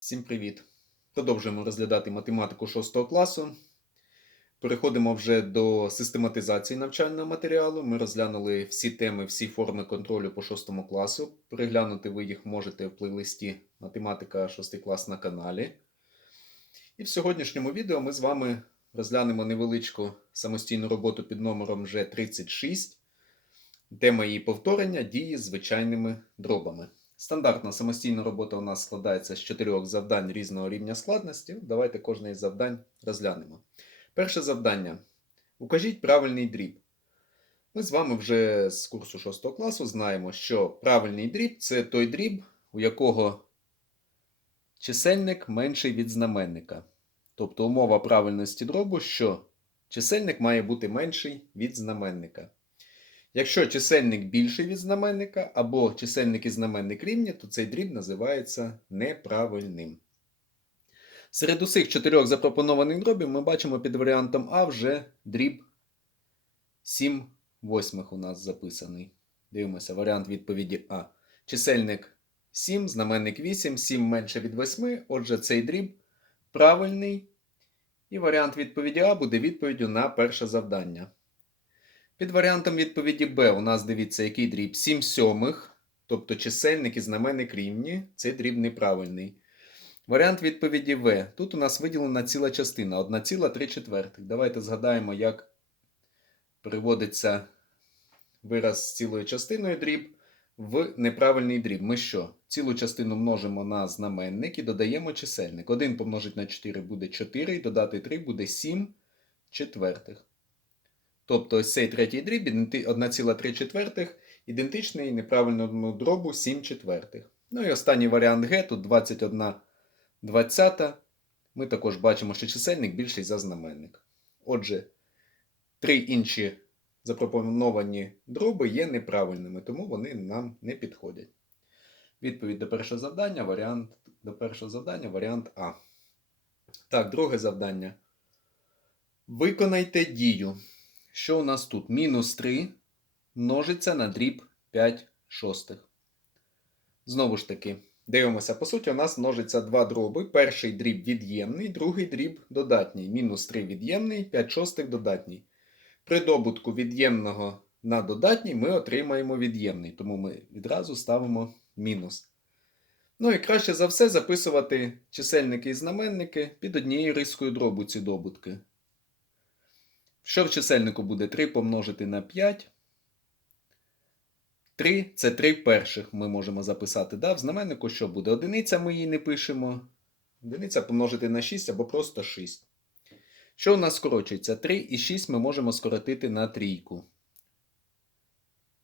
Всім привіт! Продовжуємо розглядати математику 6 класу. Переходимо вже до систематизації навчального матеріалу. Ми розглянули всі теми, всі форми контролю по 6 класу. Переглянути ви їх можете в плейлисті Математика 6 клас на каналі. І в сьогоднішньому відео ми з вами розглянемо невеличку самостійну роботу під номером вже 36. Тема її повторення дії з звичайними дробами. Стандартна самостійна робота у нас складається з чотирьох завдань різного рівня складності. Давайте кожне із завдань розглянемо. Перше завдання. Укажіть правильний дріб. Ми з вами вже з курсу 6 класу знаємо, що правильний дріб це той дріб, у якого чисельник менший від знаменника. Тобто умова правильності дробу, що чисельник має бути менший від знаменника. Якщо чисельник більший від знаменника або чисельник і знаменник рівні, то цей дріб називається неправильним. Серед усіх чотирьох запропонованих дробів ми бачимо під варіантом А вже дріб 7 восьмих у нас записаний. Дивимося варіант відповіді А. Чисельник 7, знаменник 8, 7 менше від 8. Отже, цей дріб правильний. І варіант відповіді А буде відповіддю на перше завдання. Під варіантом відповіді Б у нас дивіться, який дріб 7 сьомих, тобто чисельник і знаменник рівні, цей дріб неправильний. Варіант відповіді В. Тут у нас виділена ціла частина 1,3 четвертих. Давайте згадаємо, як переводиться вираз з цілою частиною дріб в неправильний дріб. Ми що? Цілу частину множимо на знаменник і додаємо чисельник. 1 помножить на 4 буде 4, і додати 3 буде 7 четвертих. Тобто ось цей третій дріб 1,3 четвертих ідентичний неправильному дробу 7 четвертих. Ну і останній варіант Г, тут 21 двадцята. Ми також бачимо, що чисельник більший за знаменник. Отже, три інші запропоновані дроби є неправильними, тому вони нам не підходять. Відповідь до першого завдання, варіант, до першого завдання варіант А. Так, друге завдання. Виконайте дію. Що у нас тут? Мінус 3 множиться на дріб 5 шостих. Знову ж таки, дивимося, по суті, у нас множиться два дроби. Перший дріб від'ємний, другий дріб додатній. Мінус 3 від'ємний, 5 шостих додатній. При добутку від'ємного на додатній ми отримаємо від'ємний, тому ми відразу ставимо мінус. Ну і краще за все записувати чисельники і знаменники під однією рискою дробу ці добутки. Що в чисельнику буде 3 помножити на 5. 3 це 3 перших ми можемо записати. Да? В знаменнику що буде? Одиниця ми її не пишемо. Одиниця помножити на 6 або просто 6. Що у нас скорочується? 3 і 6 ми можемо скоротити на трійку.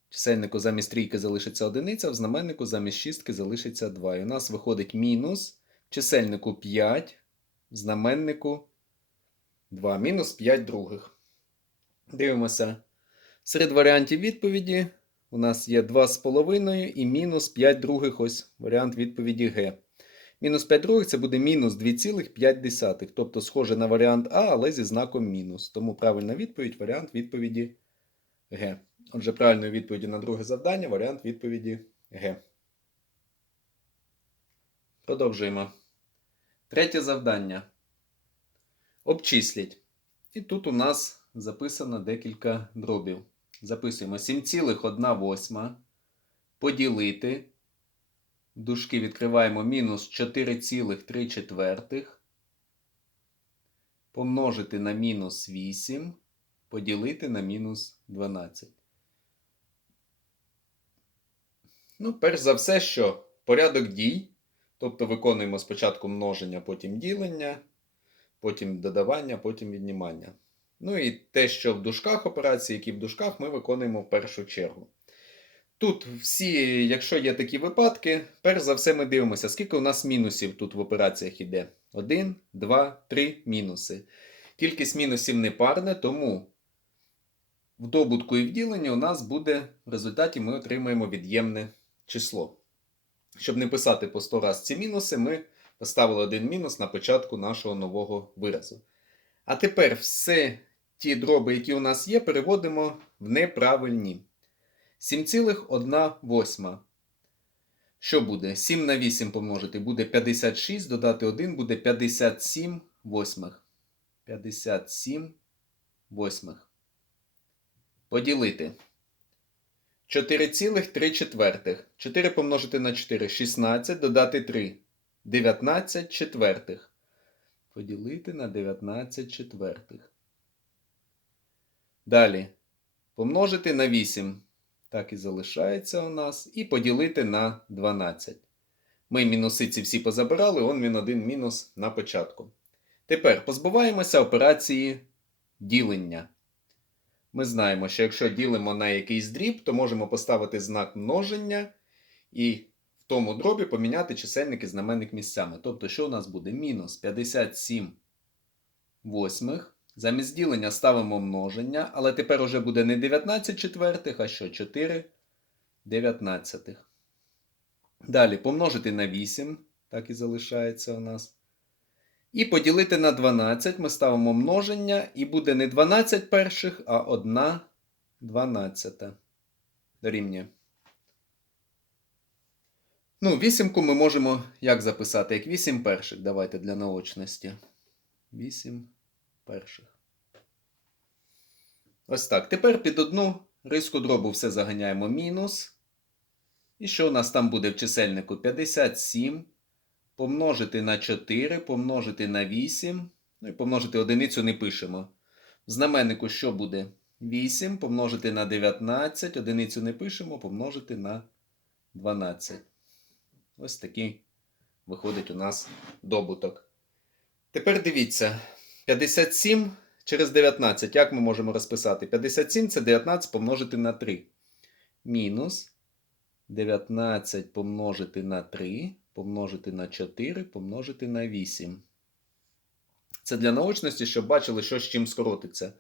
В чисельнику замість трійки залишиться одиниця, в знаменнику замість шістки залишиться 2. І у нас виходить мінус чисельнику 5, в знаменнику 2. Мінус 5 других. Дивимося. Серед варіантів відповіді у нас є 2,5 і мінус 5 других. Ось варіант відповіді Г. Мінус 5 других це буде мінус 2,5. Тобто схоже на варіант А, але зі знаком мінус. Тому правильна відповідь варіант відповіді Г. Отже, правильною відповіддю на друге завдання варіант відповіді Г. Продовжуємо. Третє завдання. Обчисліть. І тут у нас записано декілька дробів. Записуємо 7,1 поділити. Дужки відкриваємо мінус 4,3 четвертих. Помножити на мінус 8. Поділити на мінус 12. Ну, перш за все, що порядок дій. Тобто виконуємо спочатку множення, потім ділення, потім додавання, потім віднімання. Ну і те, що в дужках операції, які в дужках, ми виконуємо в першу чергу. Тут всі, якщо є такі випадки, перш за все ми дивимося, скільки у нас мінусів тут в операціях йде. 1, 2, 3 мінуси. Кількість мінусів не парне, тому в добутку і в у нас буде в результаті ми отримаємо від'ємне число. Щоб не писати по 100 раз ці мінуси, ми поставили один мінус на початку нашого нового виразу. А тепер все ті дроби, які у нас є, переводимо в неправильні. 7,1. Що буде? 7 на 8 помножити буде 56, додати 1 буде 57 восьмих. 57 восьмих. Поділити. 4,3 четвертих. 4 помножити на 4 16, додати 3. 19 четвертих. Поділити на 19 четвертих. Далі. Помножити на 8. Так і залишається у нас. І поділити на 12. Ми мінуси ці всі позабирали, он він один мінус на початку. Тепер позбуваємося операції ділення. Ми знаємо, що якщо ділимо на якийсь дріб, то можемо поставити знак множення і в тому дробі поміняти чисельник і знаменник місцями. Тобто, що у нас буде? Мінус 57 восьмих. Замість ділення ставимо множення, але тепер уже буде не 19 четвертих, а що? 4 дев'ятнадцятих. Далі помножити на 8, так і залишається у нас. І поділити на 12 ми ставимо множення, і буде не 12 перших, а 1 дванадцята. Дорівнює. Ну, вісімку ми можемо як записати? Як 8 перших. Давайте для наочності. 8 перших. Ось так. Тепер під одну риску дробу все заганяємо мінус. І що у нас там буде в чисельнику? 57 помножити на 4, помножити на 8. Ну і помножити одиницю не пишемо. В знаменнику що буде? 8 помножити на 19, одиницю не пишемо, помножити на 12. Ось такий виходить у нас добуток. Тепер дивіться. 57 через 19. Як ми можемо розписати? 57 це 19 помножити на 3. Мінус 19 помножити на 3, помножити на 4, помножити на 8. Це для наочності, щоб бачили, що з чим скоротиться.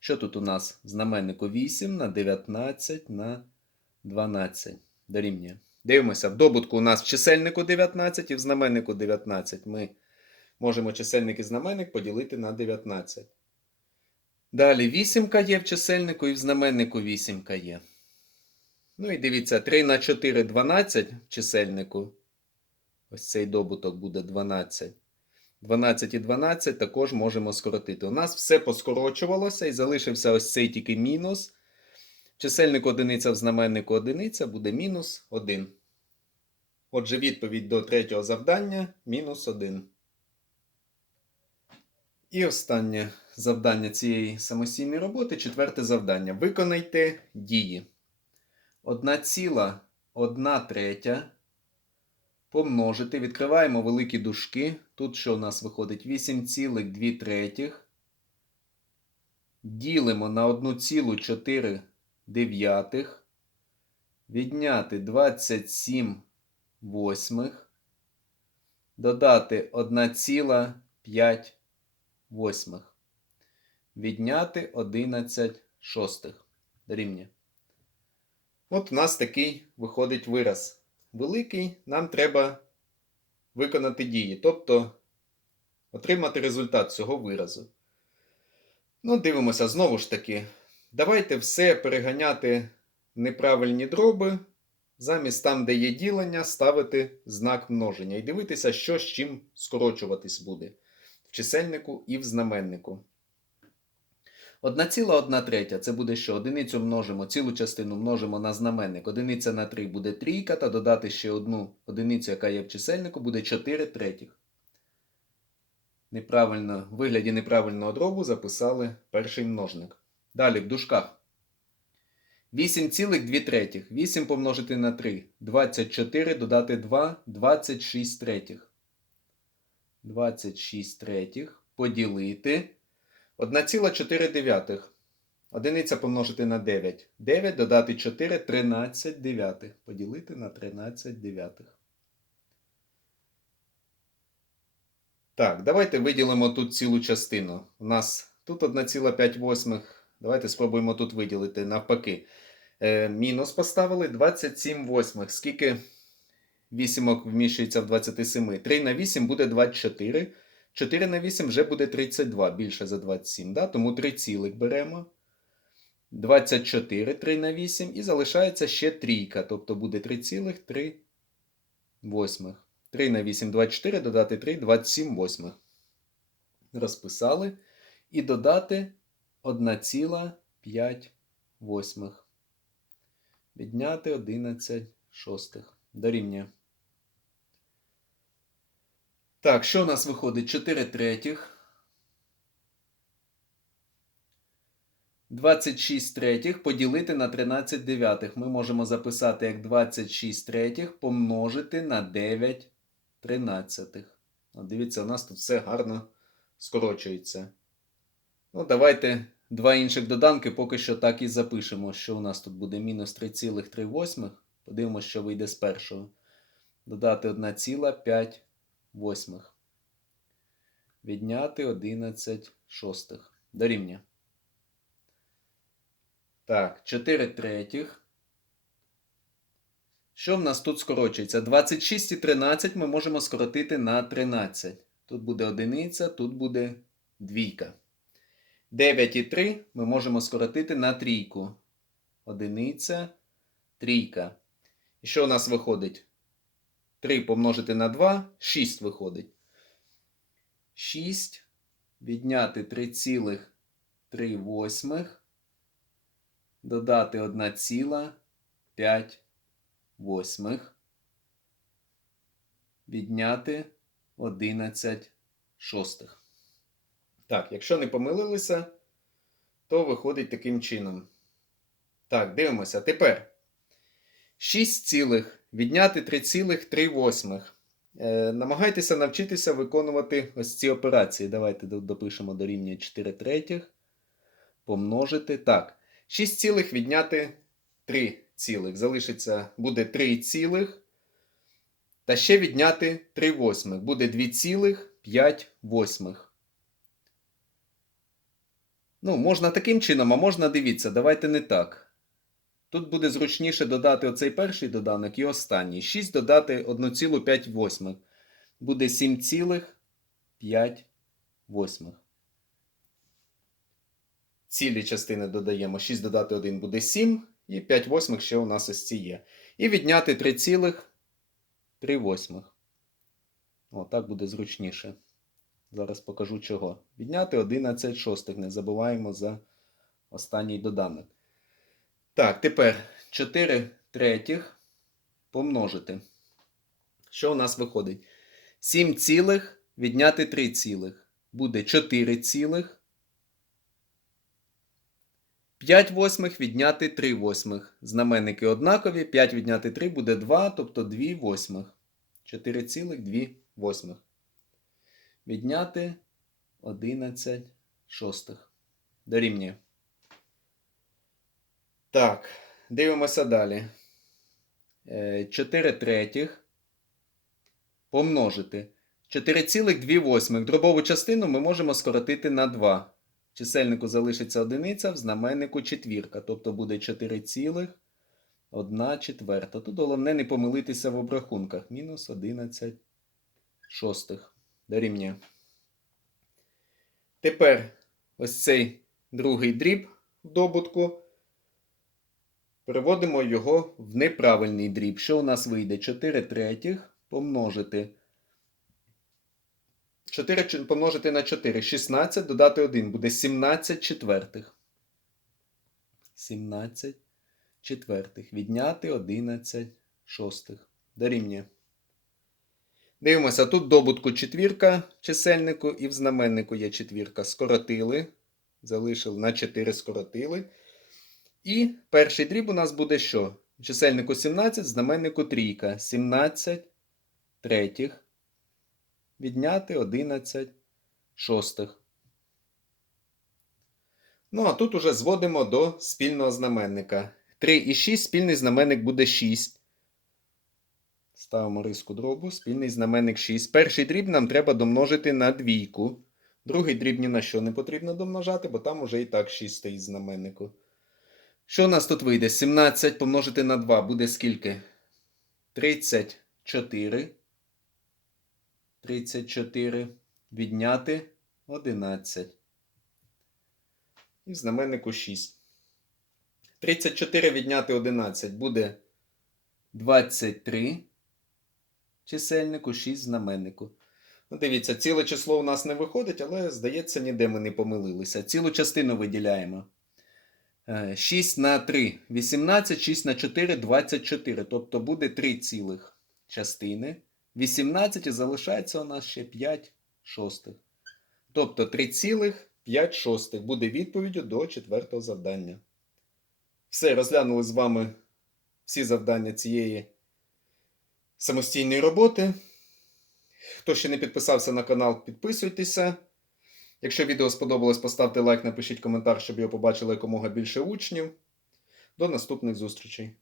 Що тут у нас? Знаменнику 8 на 19 на 12. Дорівнює. Дивимося, в добутку у нас в чисельнику 19 і в знаменнику 19. Ми можемо чисельник і знаменник поділити на 19. Далі 8 є в чисельнику і в знаменнику 8 є. Ну і дивіться, 3 на 4 12 в чисельнику. Ось цей добуток буде 12. 12 і 12 також можемо скоротити. У нас все поскорочувалося і залишився ось цей тільки мінус. Чисельник одиниця в знаменнику одиниця буде мінус 1. Отже, відповідь до третього завдання мінус 1. І останнє завдання цієї самостійної роботи четверте завдання. Виконайте дії. 1,1 третя помножити. Відкриваємо великі дужки. Тут що у нас виходить? 8,2 третіх. Ділимо на 1,4 дев'ятих. Відняти 27 восьмих. Додати 1,5 восьмих. Відняти 11 шостих. Дорівнює. От у нас такий виходить вираз. Великий нам треба виконати дії, тобто отримати результат цього виразу. Ну, дивимося знову ж таки. Давайте все переганяти неправильні дроби. Замість там, де є ділення, ставити знак множення. І дивитися, що з чим скорочуватись буде чисельнику і в знаменнику. 1,1 третя це буде що? Одиницю множимо, цілу частину множимо на знаменник. Одиниця на 3 буде трійка, та додати ще одну одиницю, яка є в чисельнику, буде 4 третіх. Неправильно, в вигляді неправильного дробу записали перший множник. Далі в дужках. 8,2 третіх. 8 помножити на 3. 24 додати 2, 26 третіх. 26 третіх. Поділити. 1,4. Одиниця помножити на 9. 9 додати 4 13 дев'ятих. Поділити на 13 дев'ятих. Так, давайте виділимо тут цілу частину. У нас тут 1,5 восьмих. Давайте спробуємо тут виділити навпаки. Е, мінус поставили 27 восьмих. Скільки вісімок вміщується в 27? 3 на 8 буде 24. 4 на 8 вже буде 32, більше за 27. Да? Тому 3 цілих беремо. 24 3 на 8 і залишається ще трійка. Тобто буде 3,3 восьмих. 3 на 8 24, додати 3 27 восьмих. Розписали. І додати 1,5 восьмих. Відняти 11 шостих. Дорівнює. Так, що у нас виходить? 4 третіх. 26 третіх поділити на 13 дев'ятих. Ми можемо записати як 26 третіх помножити на 9 тринадцятих. Дивіться, у нас тут все гарно скорочується. Ну, давайте два інших доданки поки що так і запишемо, що у нас тут буде мінус 3,3. Подивимося, що вийде з першого. Додати 1,5 восьмих. Відняти 11 шостих. Дорівнює. Так, 4 третіх. Що в нас тут скорочується? 26 і 13 ми можемо скоротити на 13. Тут буде одиниця, тут буде двійка. 9 і 3 ми можемо скоротити на трійку. Одиниця, трійка. І що у нас виходить? 3 помножити на 2, 6 виходить. 6 відняти 3,3 восьмих додати 1,5 восьмих, відняти 11 шостих. Так, якщо не помилилися, то виходить таким чином. Так, дивимося. Тепер 6 цілих відняти 3,3. Е, намагайтеся навчитися виконувати ось ці операції. Давайте допишемо до рівня 4 третіх. Помножити. Так. 6 цілих відняти 3 цілих. Залишиться, буде 3 цілих. Та ще відняти 3 восьмих. Буде 2 цілих 5 восьмих. Ну, можна таким чином, а можна дивіться, давайте не так. Тут буде зручніше додати оцей перший доданок і останній. 6 додати 1,5 восьмих. Буде 7,5 восьмих цілі частини додаємо 6 додати 1 буде 7, і 5 восьмих ще у нас ось ці є. І відняти 3,3 восьмих. О, так буде зручніше. Зараз покажу чого. Відняти 11 шостих. Не забуваємо за останній доданок. Так, тепер 4 третіх помножити. Що у нас виходить? 7 цілих відняти 3 цілих. Буде 4 цілих 5 восьмих відняти 3 восьмих. Знаменники однакові. 5 відняти 3 буде 2, тобто 2 восьмих. 4,2 восьмих. Відняти 11 шостих. Дорівнює. Так, дивимося далі. 4 е, третіх помножити. 4,2. Дробову частину ми можемо скоротити на 2 чисельнику залишиться одиниця, в знаменнику четвірка. Тобто буде 4,1 четверта. Тут головне не помилитися в обрахунках. Мінус 11 шостих. Дорівнює. Тепер ось цей другий дріб в добутку. Переводимо його в неправильний дріб. Що у нас вийде? 4 третіх помножити 4 помножити на 4. 16 додати 1 буде 17 четвертих. 17 четвертих. Відняти 11 шостих. Дорівнює. Дивимося, тут добутку четвірка чисельнику і в знаменнику є четвірка. Скоротили. Залишили на 4 скоротили. І перший дріб у нас буде що? Чисельнику 17, знаменнику трійка. 17 третіх відняти 11 шостих. Ну, а тут уже зводимо до спільного знаменника. 3 і 6 спільний знаменник буде 6. Ставимо риску дробу, спільний знаменник 6. Перший дріб нам треба домножити на двійку. Другий дріб ні на що не потрібно домножати, бо там уже і так 6 стоїть знаменнику. Що у нас тут вийде? 17 помножити на 2 буде скільки? 34. 34 відняти 11. І знаменнику 6. 34 відняти 11 буде 23. чисельнику, 6 знаменнику. Ну, дивіться, ціле число у нас не виходить, але здається, ніде ми не помилилися. Цілу частину виділяємо. Е, 6 на 3 18, 6 на 4 24. Тобто буде 3 цілих частини. 18 і залишається у нас ще 5 шостих. Тобто 3,5 шостих буде відповіддю до четвертого завдання. Все, розглянули з вами всі завдання цієї самостійної роботи. Хто ще не підписався на канал, підписуйтеся. Якщо відео сподобалось, поставте лайк, напишіть коментар, щоб його побачили якомога більше учнів. До наступних зустрічей!